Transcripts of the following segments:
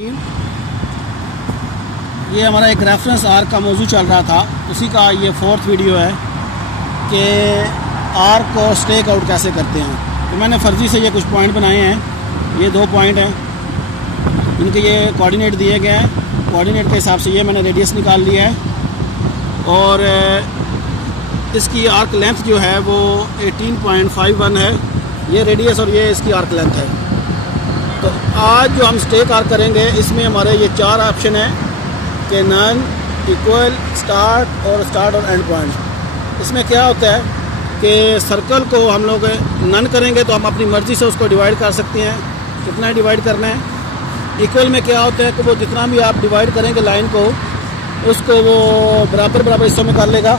ये हमारा एक रेफरेंस आर्क का मौजू चल रहा था, उसी का ये 4th वीडियो है कि आर्क को स्टेक आउट कैसे करते हैं। तो मैंने फर्जी से ये कुछ पॉइंट बनाए हैं, ये 2 पॉइंट हैं, इनके ये कोऑर्डिनेट दिए गए हैं। कोऑर्डिनेट के हिसाब से ये मैंने रेडियस निकाल लिया है और इसकी आर्क लेंथ जो है वो 18.51 है, ये रेडियस और ये इसकी आर्क लेंथ है। तो आज जो हम स्टेक आर्क करेंगे इसमें हमारे ये 4 ऑप्शन हैं कि नन, इक्वल, स्टार्ट और एंड पॉइंट। इसमें क्या होता है कि सर्कल को हम लोग नन करेंगे तो हम अपनी मर्ज़ी से उसको डिवाइड कर सकते हैं, कितना डिवाइड करना है। इक्वल में क्या होता है कि वो जितना भी आप डिवाइड करेंगे लाइन को, उसको वो बराबर हिस्सों में कर लेगा।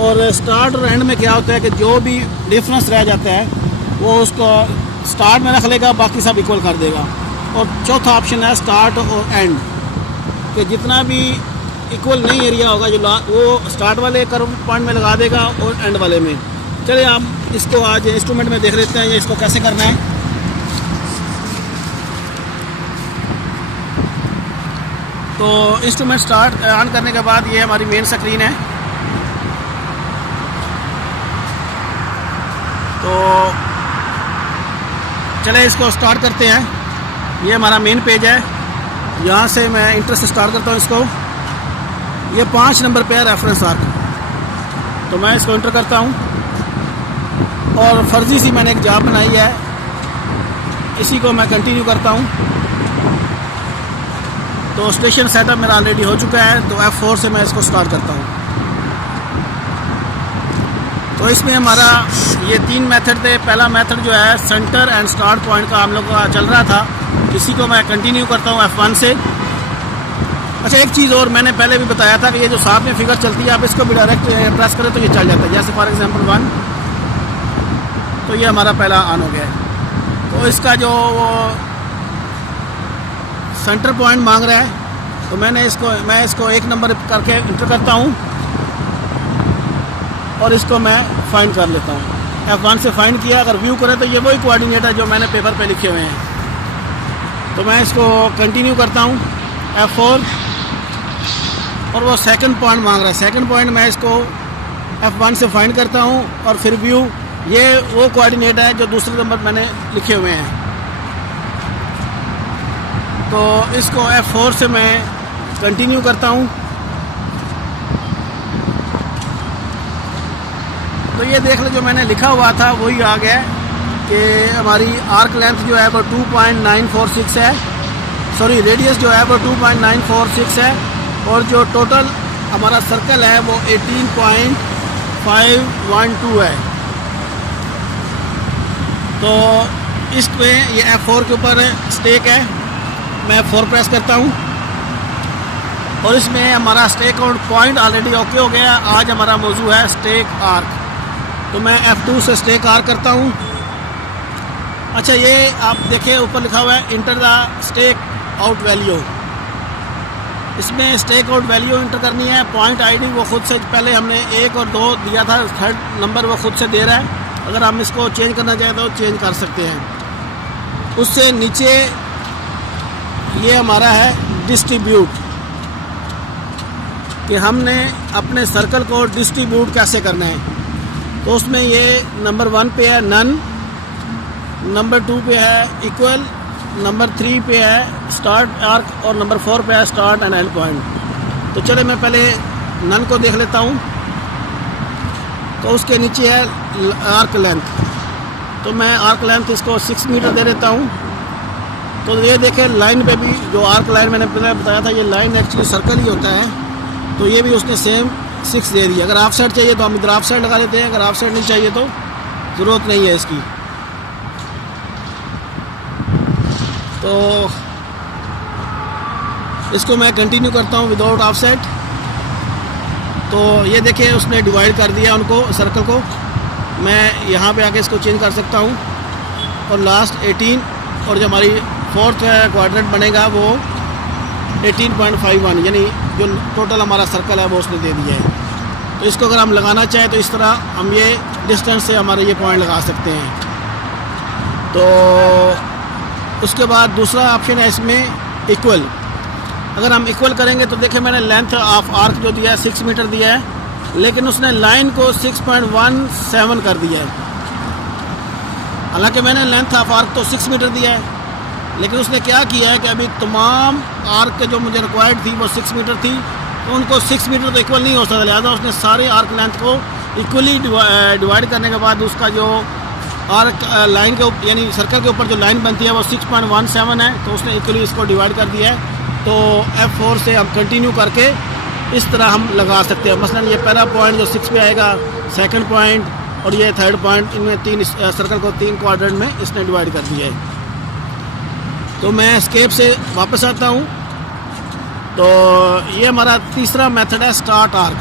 और स्टार्ट और एंड में क्या होता है कि जो भी डिफरेंस रह जाता है वो उसको स्टार्ट में रख लेगा, बाकी सब इक्वल कर देगा। और चौथा ऑप्शन है स्टार्ट और एंड, कि जितना भी इक्वल नहीं एरिया होगा जो वो स्टार्ट वाले कर्व पॉइंट में लगा देगा और एंड वाले में। चलिए आप इसको आज इंस्ट्रूमेंट में देख लेते हैं ये इसको कैसे करना है। तो इंस्ट्रूमेंट स्टार्ट ऑन करने के बाद ये हमारी मेन स्क्रीन है। तो चले इसको स्टार्ट करते हैं। ये हमारा मेन पेज है, यहाँ से मैं इंटर से स्टार्ट करता हूँ इसको। ये 5 नंबर पे है रेफरेंस आर्क, तो मैं इसको इंटर करता हूँ और फर्जी सी मैंने एक जॉब बनाई है, इसी को मैं कंटिन्यू करता हूँ। तो स्टेशन सेटअप मेरा ऑलरेडी हो चुका है, तो F4 से मैं इसको स्टार्ट करता हूँ। तो इसमें हमारा ये 3 मेथड थे। पहला मेथड जो है सेंटर एंड स्टार्ट पॉइंट का हम लोग का चल रहा था, इसी को मैं कंटिन्यू करता हूँ F1 से। अच्छा, एक चीज़ और मैंने पहले भी बताया था कि ये जो साथ में फिगर चलती है आप इसको भी डायरेक्ट प्रेस करें तो ये चल जाता है। जैसे फॉर एग्जांपल 1, तो ये हमारा पहला ऑन हो गया है। तो इसका जो सेंटर पॉइंट मांग रहा है, तो मैं इसको 1 नंबर करके इंटर करता हूँ और इसको मैं फाइंड कर लेता हूँ। F1 से फाइंड किया, अगर व्यू करें तो ये वही कोऑर्डिनेट है जो मैंने पेपर पे लिखे हुए हैं। तो मैं इसको कंटिन्यू करता हूँ F4 और वो सेकंड पॉइंट मांग रहा है। सेकंड पॉइंट मैं इसको F1 से फाइंड करता हूँ और फिर व्यू, ये वो कोऑर्डिनेट है जो दूसरे नंबर मैंने लिखे हुए हैं। तो इसको F4 से मैं कंटिन्यू करता हूँ। तो ये देख लो जो मैंने लिखा हुआ था वही आ गया कि हमारी आर्क लेंथ जो है वो 2.946 है, सॉरी रेडियस जो है वो 2.946 है, और जो टोटल हमारा सर्कल है वो 18.512 है। तो इसमें ये F4 के ऊपर स्टेक है, मैं F4 प्रेस करता हूँ और इसमें हमारा stake out point already okay हो गया। आज हमारा मौजू है स्टेक आर्क, तो मैं F2 से स्टेक आर्क करता हूँ। अच्छा, ये आप देखिए ऊपर लिखा हुआ है enter the stake out value. इसमें स्टेक आउट वैल्यू इंटर करनी है। पॉइंट आईडी वो खुद से, पहले हमने 1 और 2 दिया था, 3rd नंबर वो खुद से दे रहा है। अगर हम इसको चेंज करना चाहें तो चेंज कर सकते हैं। उससे नीचे ये हमारा है डिस्ट्रीब्यूट, कि हमने अपने सर्कल को डिस्ट्रीब्यूट कैसे करना है। तो उसमें ये नंबर 1 पे है नन, नंबर 2 पे है इक्वल, नंबर 3 पे है स्टार्ट आर्क और नंबर 4 पे है स्टार्ट एंड एंड पॉइंट। तो चले मैं पहले नन को देख लेता हूँ। तो उसके नीचे है आर्क लेंथ, तो मैं आर्क लेंथ इसको 6 मीटर दे देता हूँ। तो ये देखें लाइन पे भी जो आर्क लाइन मैंने पहले बताया था, ये लाइन एक्चुअली सर्कल ही होता है, तो ये भी उसने सेम 6 दे दी। अगर ऑफ साइड चाहिए तो हम इधर ऑफ साइड लगा देते हैं, अगर ऑफ साइड नहीं चाहिए तो ज़रूरत नहीं है इसकी। तो इसको मैं कंटिन्यू करता हूँ विदाउट ऑफ साइड। तो ये देखिए उसने डिवाइड कर दिया उनको, सर्कल को। मैं यहाँ पे आके इसको चेंज कर सकता हूँ और लास्ट 18, और जो हमारी 4th क्वाड्रेंट बनेगा वो 18.51, यानी जो टोटल हमारा सर्कल है वो उसने दे दिया है। तो इसको अगर हम लगाना चाहें तो इस तरह हम ये डिस्टेंस से हमारे ये पॉइंट लगा सकते हैं। तो उसके बाद दूसरा ऑप्शन है इसमें इक्वल। अगर हम इक्वल करेंगे तो देखिए मैंने लेंथ ऑफ आर्क जो दिया है 6 मीटर दिया है, लेकिन उसने लाइन को 6.17 कर दिया है। हालांकि मैंने लेंथ ऑफ आर्क तो 6 मीटर दिया है, लेकिन उसने क्या किया है कि अभी तमाम आर्क के जो मुझे रिक्वायर्ड थी वो 6 मीटर थी, तो उनको 6 मीटर तो इक्वल नहीं हो सकता, लिहाजा उसने सारे आर्क लेंथ को इक्वली डिवाइड करने के बाद उसका जो आर्क लाइन के यानी सर्कल के ऊपर जो लाइन बनती है वो 6.17 है, तो उसने इक्वली इसको डिवाइड कर दिया है। तो F4 से हम कंटिन्यू करके इस तरह हम लगा सकते हैं। मसलन ये पहला पॉइंट जो 6 पे आएगा, सेकंड पॉइंट और ये थर्ड पॉइंट, इनमें 3 सर्कल को 3 क्वाड्रेंट में इसने डिवाइड कर दिया है। तो मैं एस्केप से वापस आता हूँ। तो ये हमारा तीसरा मेथड है स्टार्ट आर्क,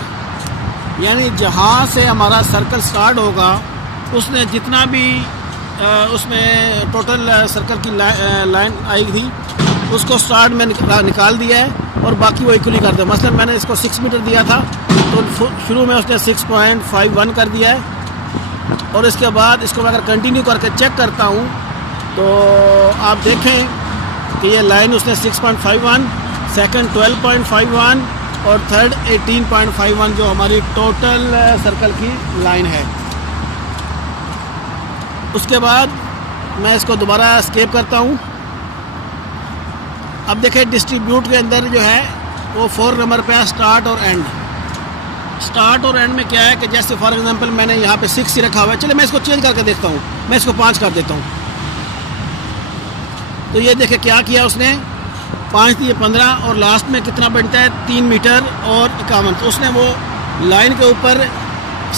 यानी जहाँ से हमारा सर्कल स्टार्ट होगा उसने जितना भी उसमें टोटल सर्कल की लाइन आई थी उसको स्टार्ट में निकाल दिया है और बाकी वो इक्वली कर दिया। मसलन मैंने इसको 6 मीटर दिया था तो शुरू में उसने 6.51 कर दिया है, और इसके बाद इसको मैं अगर कंटिन्यू करके चेक करता हूँ तो आप देखें कि ये लाइन उसने 6.51, सेकंड 12.51 और थर्ड 18.51 जो हमारी टोटल सर्कल की लाइन है। उसके बाद मैं इसको दोबारा एस्केप करता हूँ। अब देखें डिस्ट्रीब्यूट के अंदर जो है वो 4 नंबर पे है स्टार्ट और एंड। स्टार्ट और एंड में क्या है कि जैसे फॉर एग्जांपल मैंने यहाँ पे 6 ही रखा हुआ है, चलिए मैं इसको चेंज करके देखता हूँ, मैं इसको 5 कर देता हूँ। तो ये देखें क्या किया उसने, 5 दिए 15 और लास्ट में कितना बनता है 3 मीटर और 51। तो उसने वो लाइन के ऊपर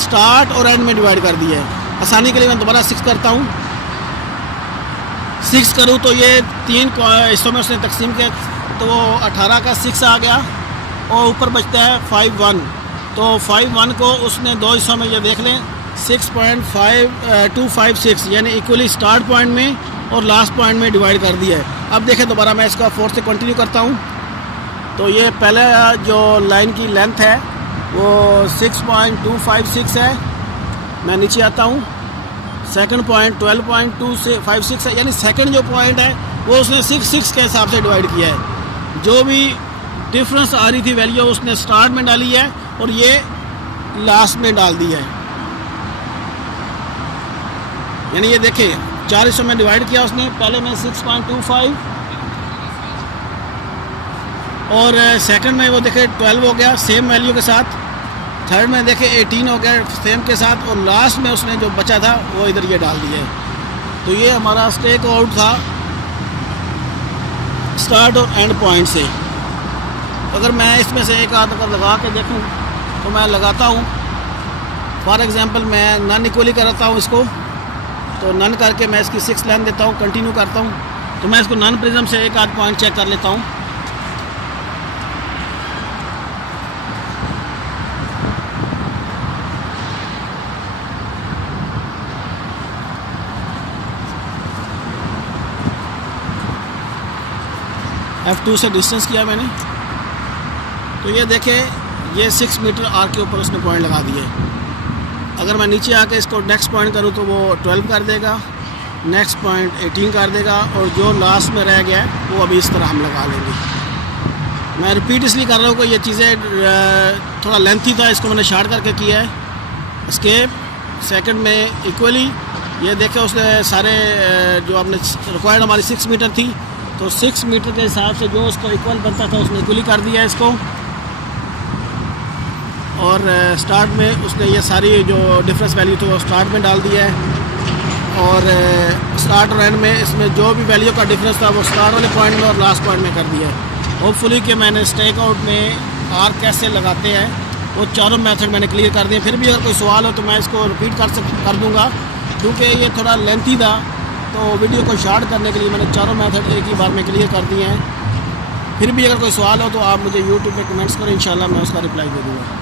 स्टार्ट और एंड में डिवाइड कर दिया है। आसानी के लिए मैं दोबारा 6 करता हूँ। 6 करूँ तो ये 3 हिस्सों में उसने तकसीम किया, तो वो 18 का 6 आ गया और ऊपर बचता है 5-1। तो 5-1 को उसने 2 हिस्सों में, ये देख लें 6.256 यानी इक्वली स्टार्ट पॉइंट में और लास्ट पॉइंट में डिवाइड कर दिया है। अब देखें दोबारा मैं इसका 4 से कंटिन्यू करता हूँ। तो ये पहले जो लाइन की लेंथ है वो 6.256 है। मैं नीचे आता हूँ, सेकंड पॉइंट 12.2 से 56 है, यानी सेकंड जो पॉइंट है वो उसने 6 के हिसाब से डिवाइड किया है। जो भी डिफरेंस आ रही थी वैल्यू उसने स्टार्ट में डाली है और ये लास्ट में डाल दी है। यानी ये देखिए 4 हिस्सों में डिवाइड किया उसने, पहले में 6.25 और सेकंड में वो देखे 12 हो गया सेम वैल्यू के साथ, थर्ड में देखे 18 हो गया सेम के साथ, और लास्ट में उसने जो बचा था वो इधर ये डाल दिया है। तो ये हमारा स्टेक आउट था स्टार्ट और एंड पॉइंट से। अगर मैं इसमें से एक आध अगर लगा के देखूं तो मैं लगाता हूं, फॉर एग्जांपल मैं नन इक्वली कराता हूं इसको, तो नन करके मैं इसकी 6 लाइन देता हूं, कंटिन्यू करता हूं। तो मैं इसको नन प्रिज्म से एक आध पॉइंट चेक कर लेता हूं। F2 से डिस्टेंस किया मैंने, तो ये देखे ये 6 मीटर आर्क के ऊपर उसने पॉइंट लगा दिए। अगर मैं नीचे आके इसको नेक्स्ट पॉइंट करूँ तो वो 12 कर देगा, नेक्स्ट पॉइंट 18 कर देगा, और जो लास्ट में रह गया है वो अभी इस तरह हम लगा लेंगे। मैं रिपीट इसलिए कर रहा हूँ कि ये चीज़ें थोड़ा लेंथी था, इसको मैंने शार्ट करके किया है। एस्केप सेकंड में इक्वली, ये देखे उसने सारे जो आपने रिक्वायर्ड हमारी 6 मीटर थी, तो 6 मीटर के हिसाब से जो उसको इक्वल बनता था उसने इक्वली कर दिया इसको। और स्टार्ट में उसने ये सारी जो डिफरेंस वैल्यू थी वो स्टार्ट में डाल दिया है, और स्टार्ट और एंड में इसमें जो भी वैल्यू का डिफरेंस था वो स्टार्ट वाले पॉइंट में और लास्ट पॉइंट में कर दिया है। होपफुली कि मैंने स्टेक आउट में आर्क कैसे लगाते हैं वो चारों मेथड मैंने क्लियर कर दिए। फिर भी अगर कोई सवाल हो तो मैं इसको रिपीट कर दूँगा, क्योंकि ये थोड़ा लेंथी था, तो वीडियो को शॉर्ट करने के लिए मैंने चारों मेथड एक ही बार में क्लियर कर दिए हैं। फिर भी अगर कोई सवाल हो तो आप मुझे यूट्यूब पे कमेंट्स करें, इंशाल्लाह मैं उसका रिप्लाई दे दूँगा।